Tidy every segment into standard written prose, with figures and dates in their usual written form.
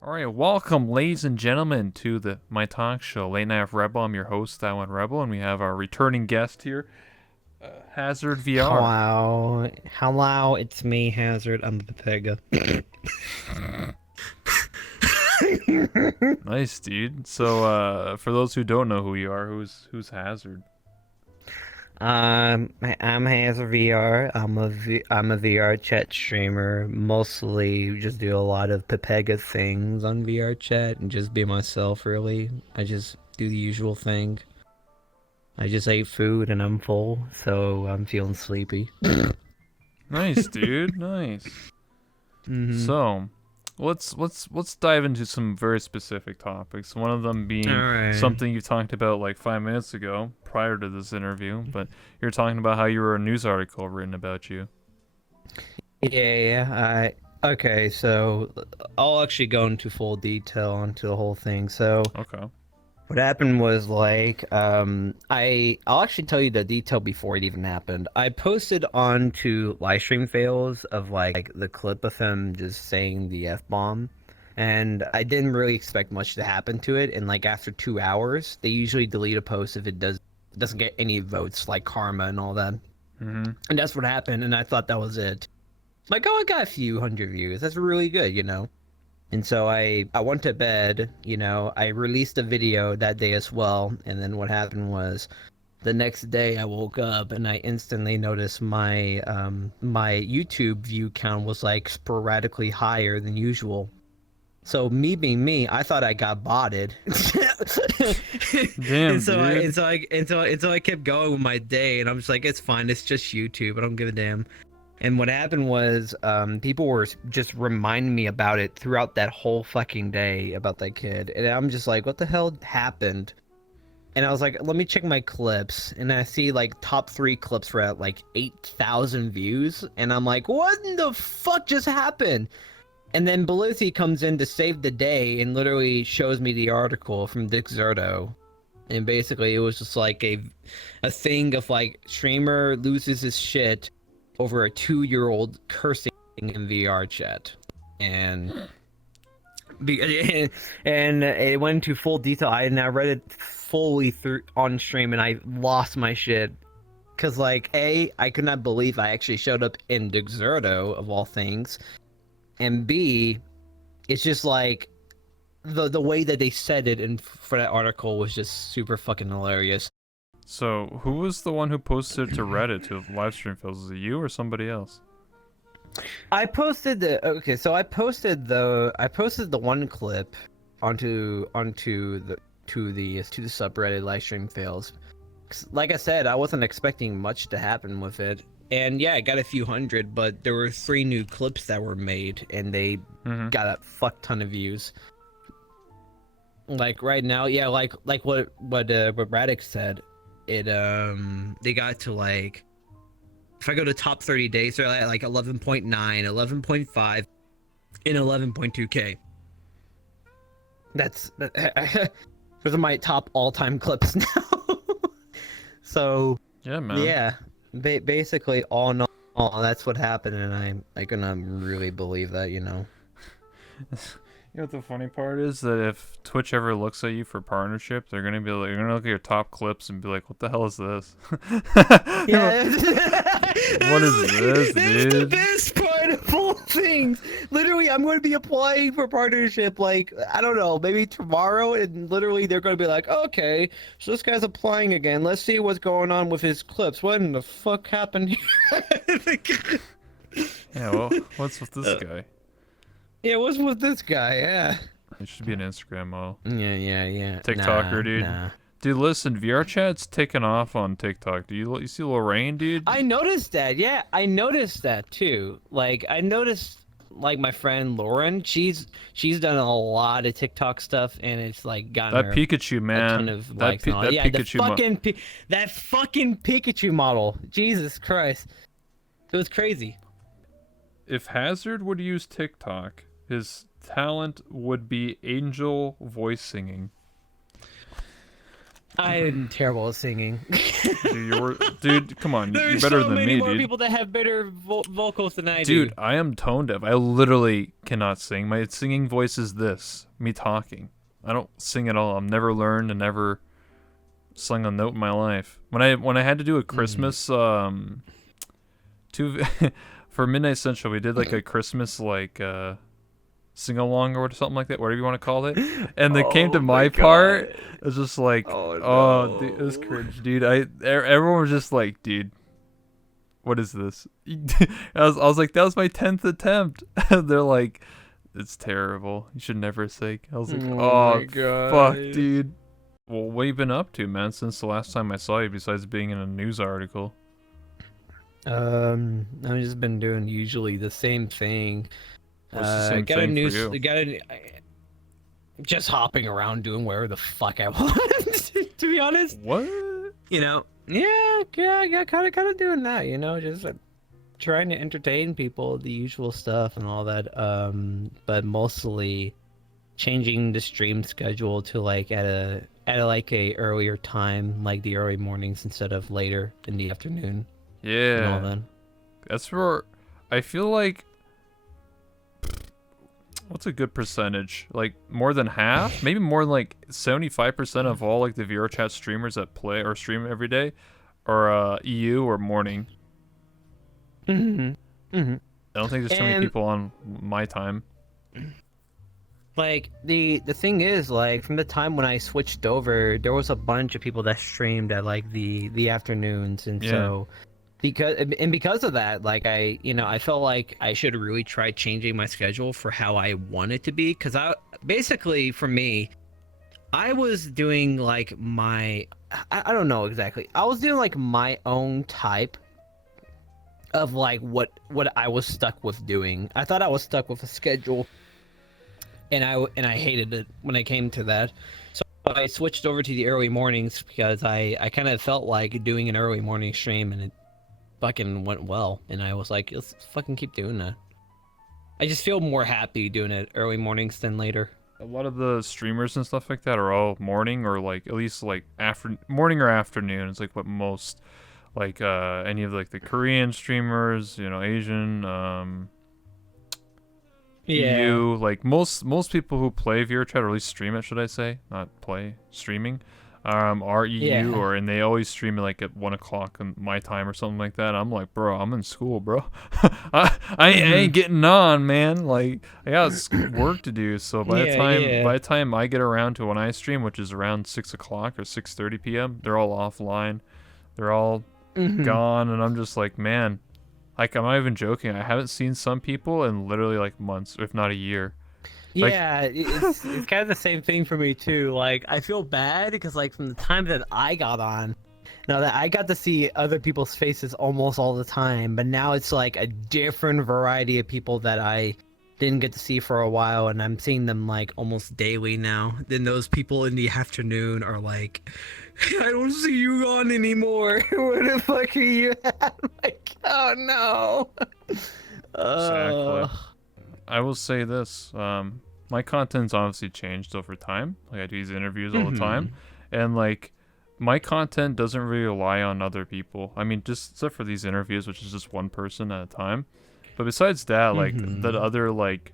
All right, welcome, ladies and gentlemen, to my talk show, Late Night with Rebel. I'm your host, ThatOneRebel, and we have our returning guest here, Hazard VR. Hello, it's me, Hazard. I'm the Pega. Nice, dude. So, for those who don't know who you are, who's Hazard? I'm Hazard VR. I'm a VR chat streamer. Mostly just do a lot of Pepega things on VR chat and just be myself, really. I just do the usual thing. I just ate food and I'm full, so I'm feeling sleepy. Nice, dude. Nice. Mm-hmm. So, let's dive into some very specific topics. One of them being Alright. something you talked about like 5 minutes ago, prior to this interview. But you're talking about how you were a news article written about you. Okay, so I'll actually go into full detail into the whole thing. So Okay. what happened was I'll actually tell you the detail before it even happened. I posted onto live stream fails of like the clip of him just saying the F-bomb. And I didn't really expect much to happen to it. And like after 2 hours, they usually delete a post if it doesn't get any votes like karma and all that. Mm-hmm. And that's what happened, and I thought that was it. Like, oh, I got a few hundred views. That's really good. And so I went to bed, I released a video that day as well, and then what happened was the next day I woke up and I instantly noticed my YouTube view count was like sporadically higher than usual. So me being me, I thought I got botted. and Damn, so I dude. and so I and so and so I kept going with my day, and I'm just like, it's fine, it's just YouTube, I don't give a damn. And what happened was, people were just reminding me about it throughout that whole fucking day about that kid, and I'm just like, what the hell happened? And I was like, let me check my clips, and I see like top three clips were at like 8,000 views, and I'm like, what in the fuck just happened? And then Belizzi comes in to save the day and literally shows me the article from Dick Zerto. And basically it was just like a thing of like streamer loses his shit over a 2-year-old cursing in VRChat. And and it went into full detail. I read it fully through on stream and I lost my shit. Cause like I could not believe I actually showed up in Dick Zerto of all things. And B, it's just like the way that they said it and for that article was just super fucking hilarious. So, who was the one who posted it to Reddit to live stream fails? Is it you or somebody else? I posted the okay, so I posted the one clip onto the subreddit livestream fails. 'Cause like I said, I wasn't expecting much to happen with it. And yeah, I got a few hundred, but there were 3 new clips that were made and they Mm-hmm. got a fuck ton of views. Like right now, yeah, like what Radix said, they got to like, if I go to top 30 days, they're at like 11.9, 11.5, and 11.2k. That's those are my top all-time clips now. So Yeah, man. yeah, basically all in all, that's what happened, and I couldn't really believe that. You know what the funny part is that if Twitch ever looks at you for partnership, they're gonna look at your top clips and be like, "What the hell is this? Yeah, What is this, this is the dude?" best part of all things. Literally, I'm going to be applying for partnership, like, I don't know, maybe tomorrow, and literally they're going to be like, okay, so this guy's applying again. Let's see what's going on with his clips. What in the fuck happened here? Yeah, well, what's with this Uh, guy? yeah, what's with this guy? Yeah. He should be an Instagram model, Yeah. TikToker, Nah, dude. nah. Dude, listen, VRChat's taking off on TikTok. You see Lorraine, dude? I noticed that. Yeah, I noticed that too. Like I noticed like my friend Lauren, she's done a lot of TikTok stuff and it's like gotten That her Pikachu, a ton man. of likes and all. That Yeah, the Pikachu. that fucking Pikachu model. Jesus Christ. It was crazy. If Hazard would use TikTok, his talent would be angel voice singing. I'm terrible at singing. Dude, come on, you're There's better so than many me, more dude. people that have better vocals than I Dude, do. I am tone deaf. I literally cannot sing. My singing voice is this, me talking. I don't sing at all. I've never learned and never sung a note in my life. When I had to do a Christmas two for Midnight Central, we did like a Christmas like sing along or something like that, whatever you want to call it. And it came to Oh my my part, god. it was just like, Oh oh, dude, it was no. cringe, dude. Everyone was just like, dude, what is this? I was like, that was my 10th attempt. They're like, it's terrible. You should never sing. I was like, Oh oh my god. fuck, dude. Well, what you been up to, man, since the last time I saw you, besides being in a news article? I've just been doing usually the same thing. What's the same Got a thing for new, you? just hopping around doing whatever the fuck I want. To be honest, What? yeah, kind of doing that. Just trying to entertain people, the usual stuff and all that. But mostly changing the stream schedule to like at like a earlier time, like the early mornings instead of later in the afternoon and all Yeah. that. That's where I feel like, what's a good percentage? Like more than half? Maybe more than like 75% of all like the VRChat streamers that play or stream every day are EU or morning. Mm-hmm. Mm-hmm. I don't think there's too many And people on my time. like the thing is, like from the time when I switched over, there was a bunch of people that streamed at like the afternoons, and Yeah. so because of that, like I felt like I should really try changing my schedule for how I want it to be, because I basically, for me, I was doing like I don't know exactly. I was doing like my own type of like what I was stuck with doing. I thought I was stuck with a schedule, and I hated it when it came to that. So I switched over to the early mornings because I kind of felt like doing an early morning stream, and it fucking went well. And I was like, let's fucking keep doing that. I just feel more happy doing it early mornings than later. A lot of the streamers and stuff like that are all morning or like at least like morning or afternoon. It's like what most like any of like the Korean streamers, Asian, Yeah. EU, like most people who play VRChat, or at least stream it, should I say, not play, streaming, are EU, Yeah. and they always stream it like at 1 o'clock in my time or something like that. I'm like, bro, I'm in school, bro. I ain't getting on, man. Like I got work to do. So by the time I get around to when I stream, which is around 6 o'clock or 6:30 p.m., they're all offline. They're all gone, and I'm just like, man. Like, I'm not even joking. I haven't seen some people in literally like months, if not a year. Like, Yeah, it's kind of the same thing for me too. Like I feel bad because like from the time that I got on, now that I got to see other people's faces almost all the time, but now it's like a different variety of people that I didn't get to see for a while, and I'm seeing them like almost daily now. Then those people in the afternoon are like, I don't see you on anymore. Where the fuck are you at? I'm like, oh no. exactly. I will say this. My content's obviously changed over time. Like, I do these interviews all the time. And, like, my content doesn't really rely on other people. I mean, just except for these interviews, which is just one person at a time. But besides that, like, the other, like,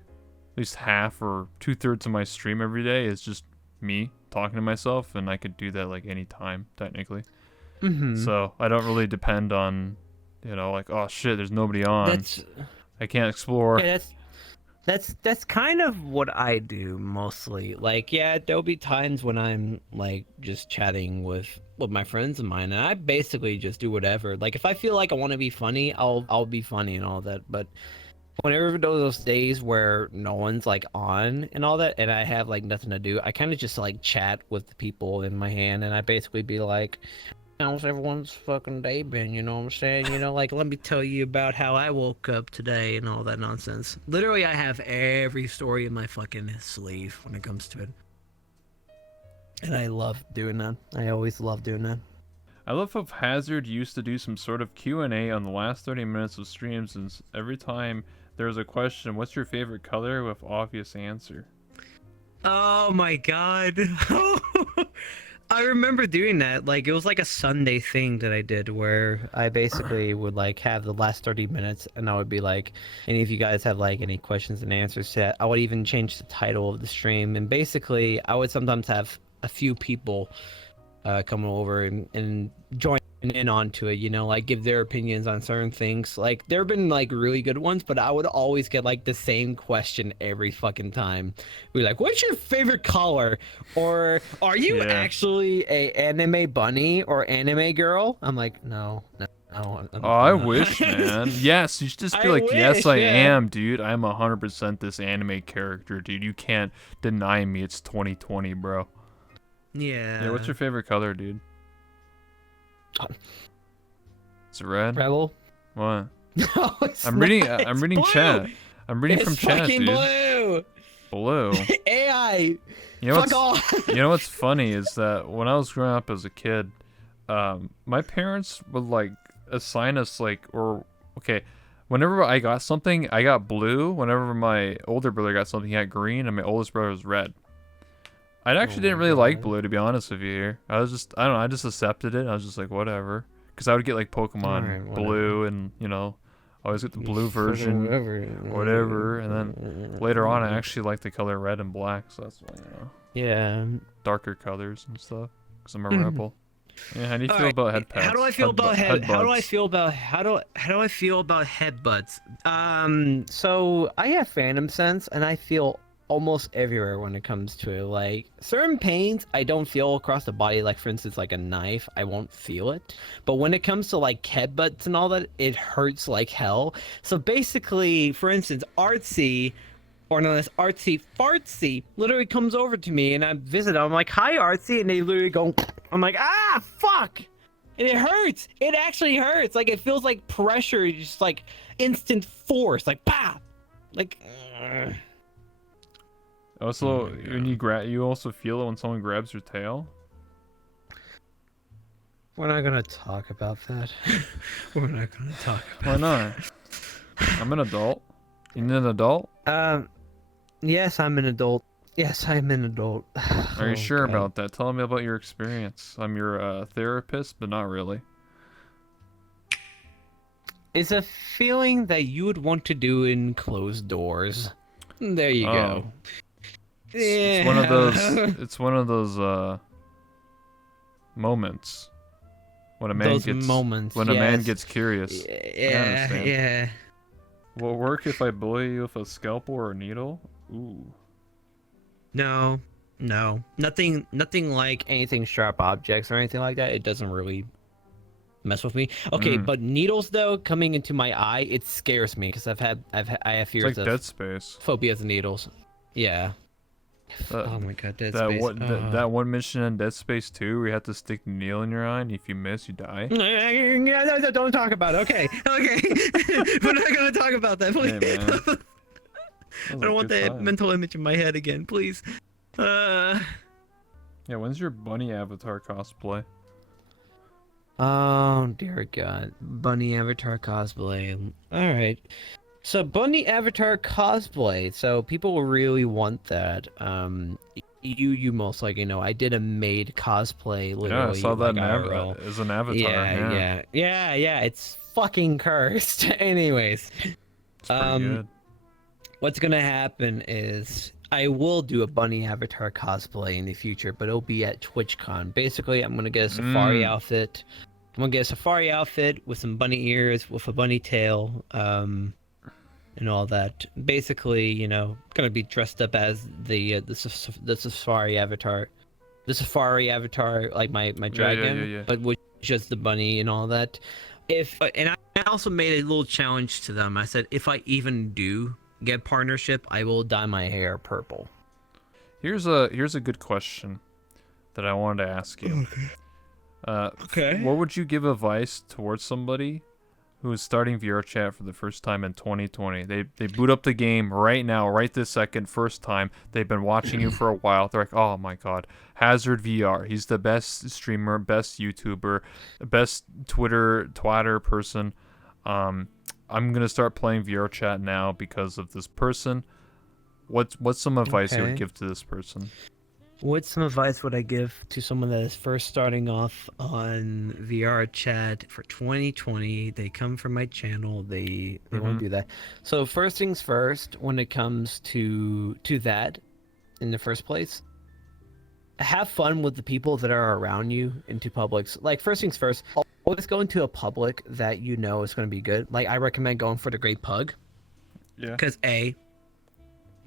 at least half or 2/3 of my stream every day is just me talking to myself, and I could do that, like, any time, technically. So, I don't really depend on, like, oh, shit, there's nobody on. I can't explore. Yeah, that's kind of what I do mostly. Like, yeah, there'll be times when I'm like just chatting with my friends of mine, and I basically just do whatever. Like, if I feel like I want to be funny, I'll be funny and all that. But whenever those days where no one's like on and all that, and I have like nothing to do, I kind of just like chat with the people in my hand, and I basically be like, how's everyone's fucking day been? You know what I'm saying? Like, let me tell you about how I woke up today and all that nonsense. Literally, I have every story in my fucking sleeve when it comes to it. And I love doing that. I always love doing that. I love how Hazord used to do some sort of Q&A on the last 30 minutes of streams, and every time there was a question, what's your favorite color, with obvious answer. Oh my god. I remember doing that. Like, it was like a Sunday thing that I did where I basically would like have the last 30 minutes and I would be like, any of you guys have like any questions and answers set. I would even change the title of the stream. And basically, I would sometimes have a few people come over and join in onto it, you know, like give their opinions on certain things. Like there have been like really good ones, but I would always get like the same question every fucking time. We're like, what's your favorite color? Or are you actually a anime bunny or anime girl? I'm like, no. Oh, I wish, man. Yes, you should just be like, yes, I am, dude. I'm 100% this anime character, dude. You can't deny me. It's 2020, bro. Yeah. What's your favorite color, dude? Is it red? Rebel. What? No, it's I'm reading. not. I'm reading blue. chat. I'm reading It's from chat, dude. Blue. Blue. AI. You know Fuck off. You know what's funny is that when I was growing up as a kid, my parents would like assign us whenever I got something, I got blue. Whenever my older brother got something, he got green, and my oldest brother was red. I actually didn't really like blue, to be honest with you here. I don't know, I just accepted it. I was just like, whatever. Because I would get like Pokemon blue and, you know, always get the blue version, whatever. And then later on, I actually like the color red and black. So that's why, you know. Yeah. Darker colors and stuff. Because I'm a rebel. Yeah, how do you feel about head pads? How do I feel about how do I feel about headbutts? So I have phantom sense and I feel almost everywhere when it comes to it. Like certain pains I don't feel across the body, like for instance like a knife, I won't feel it. But when it comes to like headbutts and all that, it hurts like hell. So basically, for instance, Artsy, or known as Artsy Fartsy, literally comes over to me and I visit. I'm like, hi Artsy, and they literally go, I'm like, ah, fuck, and it hurts. It actually hurts. Like it feels like pressure, just like instant force, like bah, like. Also, when you also feel it when someone grabs your tail. We're not gonna talk about that. We're not gonna talk about. Why not? I'm an adult. You an adult? Yes, I'm an adult. Yes, I'm an adult. Are you sure about that? Tell me about your experience. I'm your therapist, but not really. It's a feeling that you would want to do in closed doors. There you go. It's one of those. It's one of those moments when a man a man gets curious. Yeah. Will it work if I bully you with a scalpel or a needle? Ooh. No, nothing like anything sharp objects or anything like that. It doesn't really mess with me. Okay, but needles though coming into my eye, it scares me because I have fears it's like of Dead Space. Phobias of needles. Yeah. Oh my god, Dead Space. That one mission in Dead Space 2 where you have to stick the needle in your eye, and if you miss, you die. No, don't talk about it. Okay. We're not gonna talk about that, please. Hey, man. I don't want that mental image in my head again, please. Yeah, when's your bunny avatar cosplay? Oh dear god, bunny avatar cosplay. All right. So bunny avatar cosplay. So people really want that. You most likely know I did a maid cosplay. Literally, yeah, I saw that as an avatar. Yeah. It's fucking cursed. Anyways, it's pretty good. What's gonna happen is I will do a bunny avatar cosplay in the future, but it'll be at TwitchCon. Basically, I'm gonna get a safari outfit. I'm gonna get a safari outfit with some bunny ears, with a bunny tail. And all that. Basically, you know, gonna be dressed up as the safari avatar, like my dragon, but with just the bunny and all that. And I also made a little challenge to them. I said, if I even do get partnership, I will dye my hair purple. Here's a good question that I wanted to ask you. Okay. What would you give advice towards somebody who is starting VRChat for the first time in 2020? They boot up the game right now, right this second, first time. They've been watching you for a while. They're like, oh my god, Hazord VR. He's the best streamer, best YouTuber, best Twitter person. I'm gonna start playing VRChat now because of this person. What's some advice you would give to this person? What some advice would I give to someone that is first starting off on VRChat for 2020? They come from my channel. They Mm-hmm. won't do that. So first things first, when it comes to that in the first place, have fun with the people that are around you into publics. Like first things first, always go into a public that you know is going to be good. Like I recommend going for the Great Pug Yeah. because A,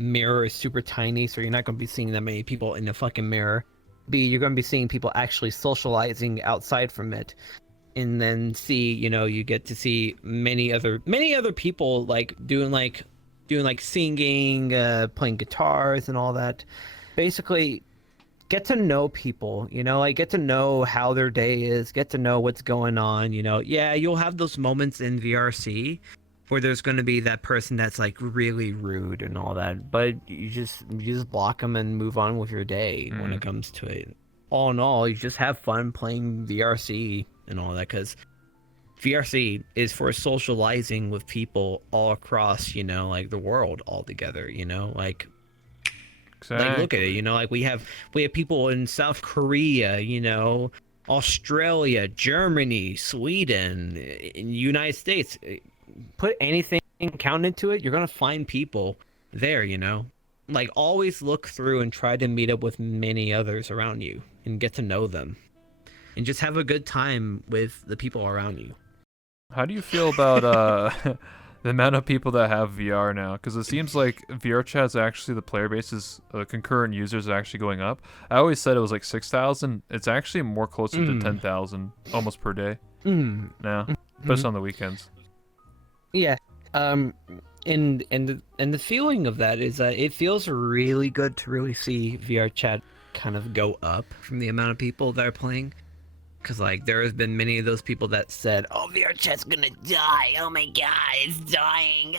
mirror is super tiny, so you're not going to be seeing that many people in the fucking mirror. B, you're going to be seeing people actually socializing outside from it. And then C, you get to see many other people like doing like singing, playing guitars and all that. Basically, get to know people, like get to know how their day is, get to know what's going on, Yeah, you'll have those moments in VRC where there's going to be that person that's like really rude and all that, but you just block them and move on with your day when it comes to it. All in all, you just have fun playing VRC and all that because VRC is for socializing with people all across, like the world all together, like look at it, Exactly. like we have people in South Korea, Australia, Germany, Sweden, in United States. Put anything count into it, you're gonna find people there, Like always look through and try to meet up with many others around you and get to know them. And just have a good time with the people around you. How do you feel about the amount of people that have VR now? Because it seems like VRChat is actually the player base is concurrent users are actually going up. I always said it was like 6,000. It's actually more closer to 10,000 almost per day now, especially on the weekends. Yeah. Um and the feeling of that is that it feels really good to really see VR chat kind of go up from the amount of people that are playing. Cause like there has been many of those people that said, "Oh, VR chat's gonna die. Oh my god, it's dying."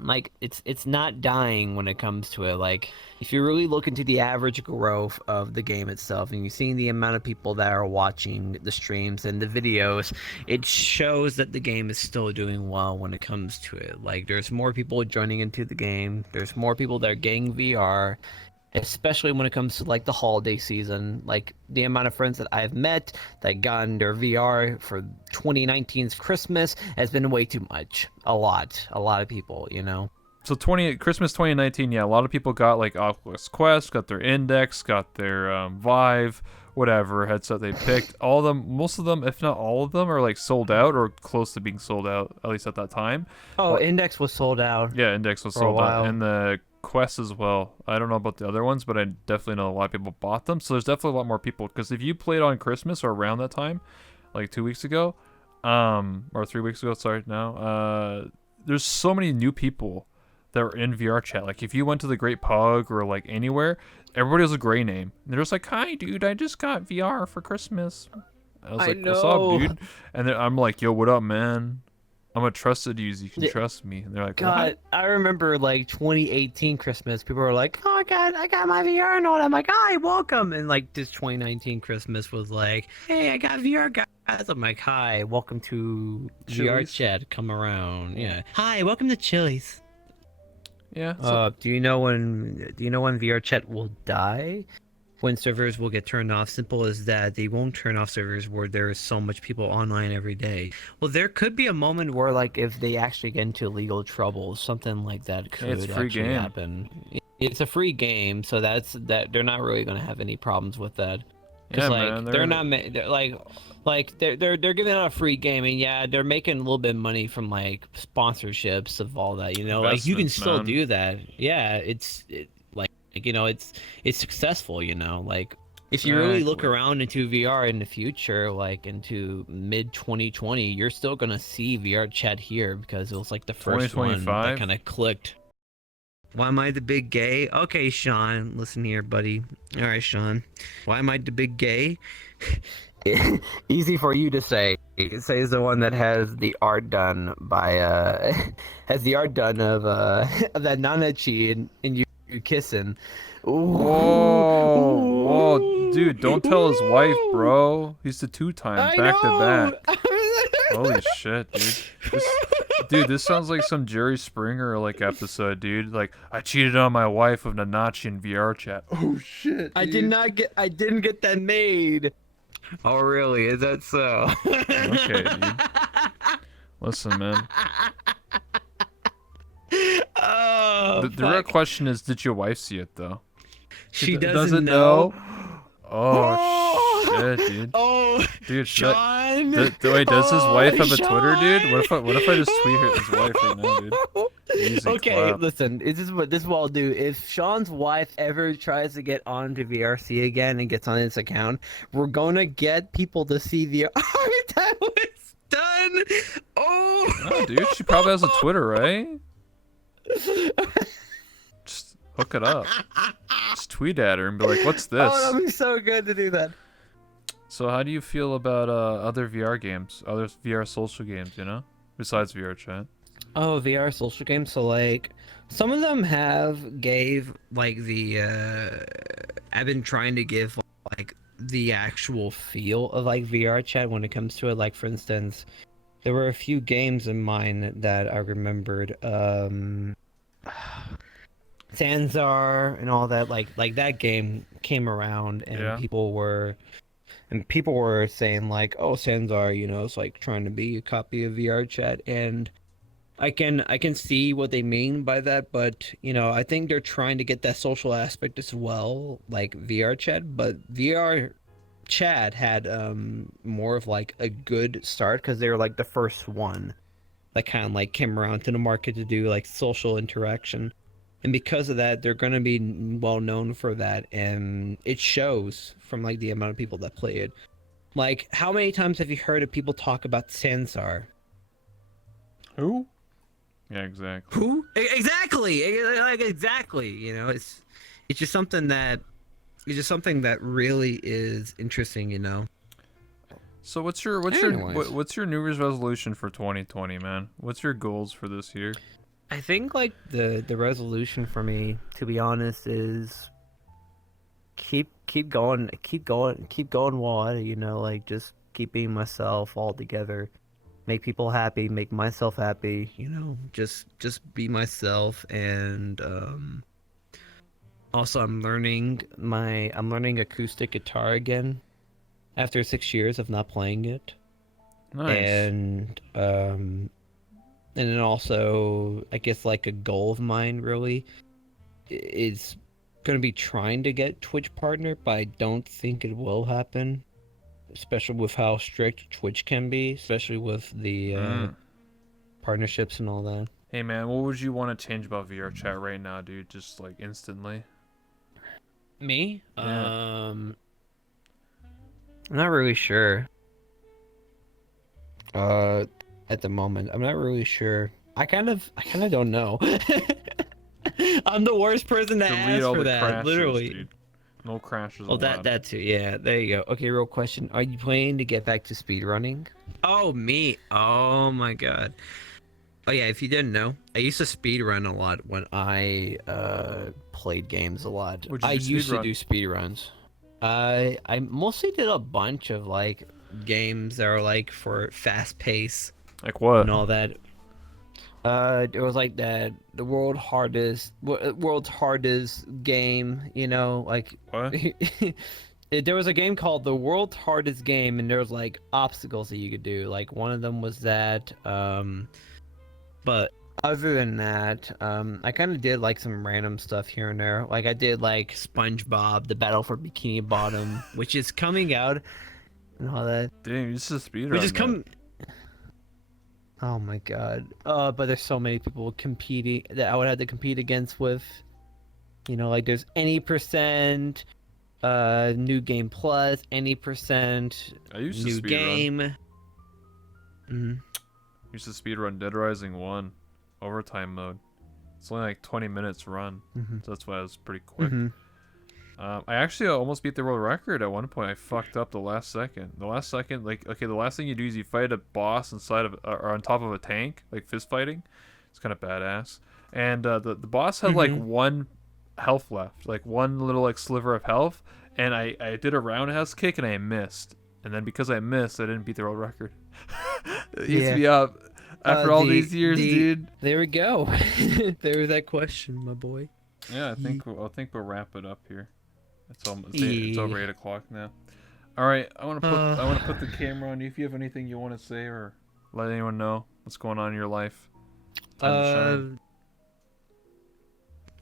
Like it's not dying when it comes to it. Like if you really look into the average growth of the game itself and you're seeing the amount of people that are watching the streams and the videos, it shows that the game is still doing well when it comes to it. Like there's more people joining into the game. There's more people that are getting VR, especially when it comes to like the holiday season. Like the amount of friends that I've met that got their VR for 2019's Christmas has been way too much. A lot of people, So Christmas 2019, yeah, a lot of people got like Oculus Quest, got their Index, got their Vive, whatever headset they picked. All of them, most of them, if not all of them, are like sold out or close to being sold out, at least at that time. Oh, Index was sold out Yeah, Index was for a sold out, while. and the Quest as well. I don't know about the other ones, but I definitely know a lot of people bought them. So there's definitely a lot more people. Because if you played on Christmas or around that time, like 2 weeks ago, or 3 weeks ago, sorry, now, there's so many new people that are in VRChat. Like if you went to the Great Pug or like anywhere, everybody has a gray name. And they're just like, "Hi, dude, I just got VR for Christmas." I was I like, "What's up, know. dude?" And then I'm like, "Yo, what up, man? I'm a trusted user. You can trust me." And they're like, "What?" God, I remember like 2018 Christmas, people were like, "Oh God, I got my VR and all that." I'm like, "Hi, welcome." And like this 2019 Christmas was like, "Hey, I got VR, guys." I'm like, "Hi, welcome to VR Chili's. chat. Come around." Yeah. Hi, welcome to Chili's. Yeah. So Do you know when VR chat will die? When servers will get turned off. Simple as that. They won't turn off servers where there is so much people online every day. Well, there could be a moment where, like, if they actually get into legal trouble, something like that it's a could free actually game. happen. It's a free game, so that they're not really gonna have any problems with that. Because Yeah, like man. they're not they're, like they're giving out a free game, and yeah, they're making a little bit of money from like sponsorships of all that. Like you can Investments, still man. do that. Yeah, it's successful. Like if you really look Exactly. around into VR in the future, like into mid 2020, you're still gonna see VR chat here because it was like the first one that 2025. kind of clicked. Why am I the big gay? Okay, Sean, listen here, buddy. All right, Sean. Why am I the big gay? Easy for you to say. Say is the one that has the art done by has the art done of of that Nanachi and you kissing. Ooh, Whoa, whoa, ooh, dude! Don't tell his wife, ooh. bro. He's the two-time I back to know. back. Holy shit, dude! This Dude, this sounds like some Jerry Springer like episode, dude. Like, I cheated on my wife with Nanachi in VRChat. Oh shit, dude. I didn't get that made. Oh really? Is that so? Okay, dude. Listen, man. Oh, The real question is, did your wife see it though? She doesn't know. Oh shit, dude. Oh, dude, Sean. Wait, does his wife have a Sean. Twitter, dude? What if I just tweet his wife right now, dude? Easy Okay, clap. listen. This is what I'll do. If Sean's wife ever tries to get onto VRC again and gets on his account, we're gonna get people to see the art that was done. Oh, dude, she probably has a Twitter, right? Just hook it up. Just tweet at her and be like, "What's this?" Oh, that'd be so good to do that. So, how do you feel about other VR games, other VR social games? You know, besides VRChat. Oh, VR social games. So like, some of them gave like the. I've been trying to give like the actual feel of like VRChat when it comes to it. Like for instance, there were a few games in mine that I remembered. Sanzar and all that. Like that game came around and people were saying like, oh, Sanzar, you know, it's like trying to be a copy of VRChat, and I can see what they mean by that, but you know, I think they're trying to get that social aspect as well, like VRChat, but VRChat had more of like a good start because they were like the first one that kind of like came around to the market to do like social interaction. And because of that, they're going to be well known for that, and it shows from like the amount of people that play it. Like, how many times have you heard of people talk about Sansar? Who? Yeah, exactly. Who? Exactly. Like exactly. You know, it's just something that really is interesting. You know. So what's your New Year's resolution for 2020, man? What's your goals for this year? I think like the resolution for me, to be honest, is keep going while you know, like just keeping myself all together, make people happy, make myself happy, you know, just be myself. And also I'm learning acoustic guitar again after 6 years of not playing it. Nice. And then also, I guess like a goal of mine really is going to be trying to get Twitch partner, but I don't think it will happen, especially with how strict Twitch can be, especially with the partnerships and all that. Hey man, what would you want to change about VRChat right now, dude? Just like instantly. Me? Yeah. I'm not really sure. At the moment, I'm not really sure. I kind of don't know. I'm the worst person to ask for that. Crashes, literally, dude. No crashes. Well, that too. Yeah, there you go. Okay, real question: are you planning to get back to speedrunning? Oh, me? Oh my god. Oh yeah, if you didn't know, I used to speedrun a lot when I played games a lot. I used to do speedruns. I mostly did a bunch of like games that are like for fast pace. Like what? And all that. There was like the world's hardest game, you know, like what? There was a game called the world's hardest game, and there was like obstacles that you could do. Like one of them was that. But other than that, I kind of did like some random stuff here and there. Like I did like SpongeBob: The Battle for Bikini Bottom, which is coming out, and all that. Damn, you just speedrun. Which is Oh my god. But there's so many people competing that I would have to compete against with. You know, like there's any percent, new game plus, any percent, new game. I used to speedrun Dead Rising 1, overtime mode. It's only like 20 minutes run, so that's why it was pretty quick. I actually almost beat the world record at one point. I fucked up the last second. The last second, like, okay, the last thing you do is you fight a boss inside of, or on top of a tank, like fist fighting. It's kind of badass. And the boss had like one health left, like one little like sliver of health. And I did a roundhouse kick and I missed. And then because I missed, I didn't beat the world record. It eats me up. After all these years, dude. There we go. There's that question, my boy. Yeah, I think we'll wrap it up here. It's over 8 o'clock now. All right, I want to put the camera on you. If you have anything you want to say or let anyone know what's going on in your life, time to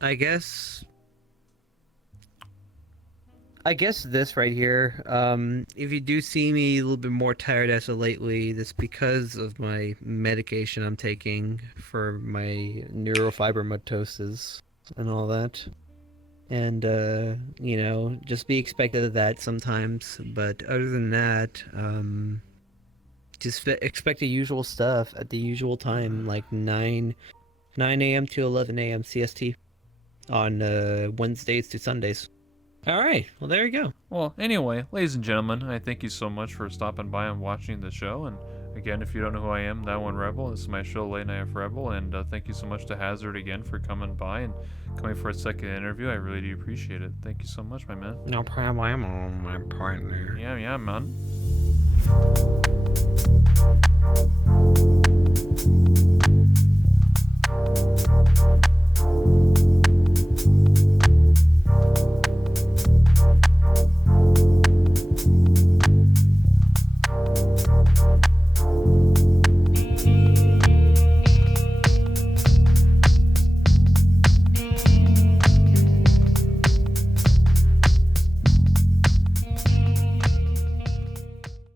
shine. I guess this right here. If you do see me a little bit more tired as of lately, that's because of my medication I'm taking for my neurofibromatosis and all that. And just be expected of that sometimes. But other than that, just expect the usual stuff at the usual time, like 9 a.m. to 11 a.m. CST on Wednesdays to Sundays. All right. Well, there you go. Well, anyway, ladies and gentlemen, I thank you so much for stopping by and watching the show. And again, if you don't know who I am, ThatOneRebel. This is my show, Late Night with Rebel. And thank you so much to Hazord again for coming by and coming for a second interview. I really do appreciate it. Thank you so much, my man. No problem, my partner. Yeah, man.